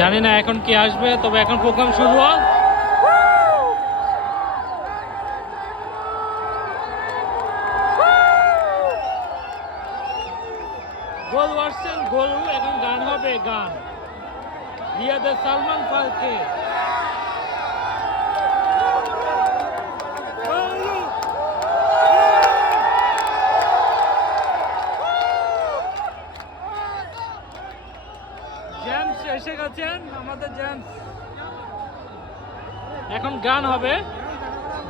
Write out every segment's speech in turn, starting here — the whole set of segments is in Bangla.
জানি না এখন কি আসবে, তবে এখন প্রোগ্রাম শুরু হয়। গরু আসছেন, গরু এখন গান হবে, গান রিয়াদের সালমান ফারুকে। জেমস এসে গেছেন, আমাদের জেমস। এখন গান হবে,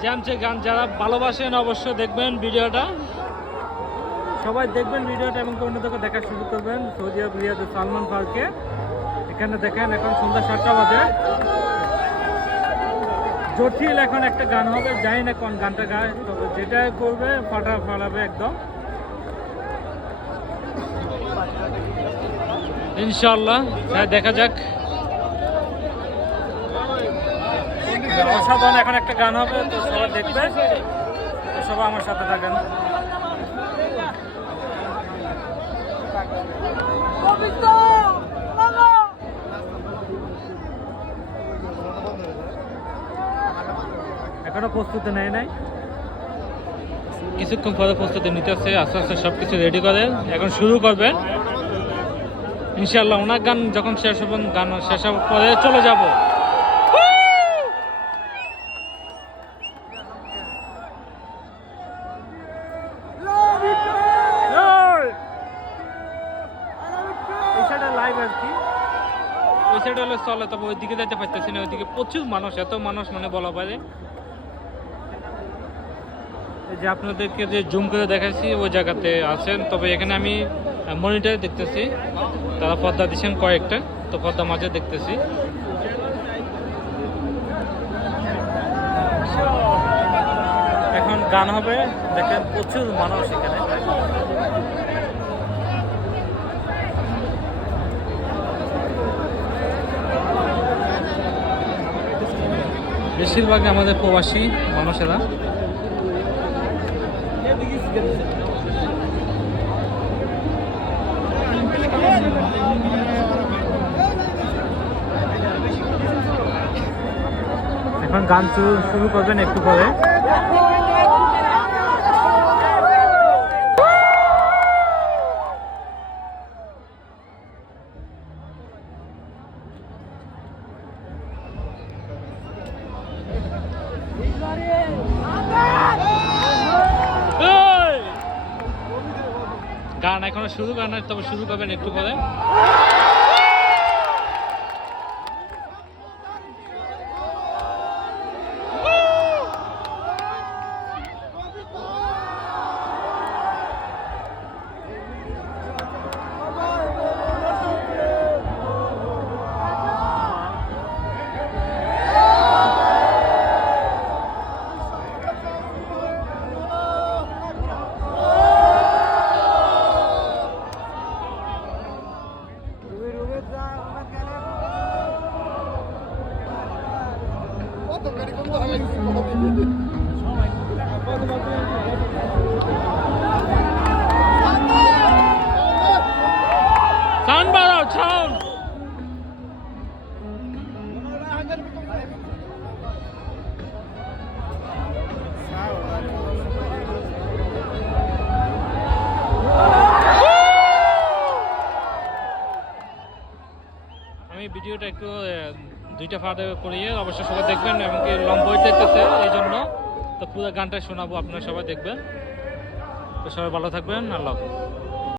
জেমসের গান। যারা ভালোবাসেন অবশ্যই দেখবেন ভিডিওটা, সবাই দেখবেন ভিডিওটা এবং অন্যদেরকে দেখা শুরু করবেন। সৌদি আরব রিয়াদে সালমান ফারুকে এখানে দেখেন। এখন সন্ধ্যা 7টা বাজে। জটিল এখন একটা গান হবে, জানি না কোন গানটা গায়, তবে যেটা করবে ফাটাবে একদম ইনশাআল্লাহ। দেখা যাক। অসাধারণ এখন একটা গান হবে, তো সবাই দেখবে, তো সবাই আমার সাথে থাকেন। এখনো প্রস্তুতি নেয় নাই, কিছুক্ষণ পরে প্রস্তুতি নিতেছে। আস্তে আস্তে সবকিছু রেডি করে এখন শুরু করবেন ইনশাআল্লাহ। ওনার গান যখন শেষ হবেন, গান শেষ হওয়ার পরে চলে যাব। লাইভ আর কি ওই সাইড হলে চলে, তবে ওইদিকে যেতে পারতেছি না। ওইদিকে প্রচুর মানুষ, এত মানুষ মানে বলা পারে। এই যে আপনাদেরকে যে জুম করে দেখাচ্ছি ওই জায়গাতে আছেন, তবে এখানে আমি মনিটরে দেখতেছি তারা পর্দা দিচ্ছেন কয়েকটা, তো পর্দা মাঝে দেখতেছি। এখন গান হবে, দেখেন প্রচুর মানুষ এখানে। বেশিরভাগই আমাদের প্রবাসী মানুষেরা। এখন গান শুরু করবেন একটু পরে। গান এখনো শুরু করেন না, তবে শুরু করবেন একটু পরে। সাউন্ড বাড়াও, সাউন্ড। আমি ভিডিওটা একটু দুইটা ভাগে করিয়ে অবশ্যই সবাই দেখবেন, এবং কি লম্বা হইতেছে এই জন্য, তো পুরো গানটা শোনাবো, আপনারা সবাই দেখবেন। তো সবাই ভালো থাকবেন, আল্লাহ হাফেজ।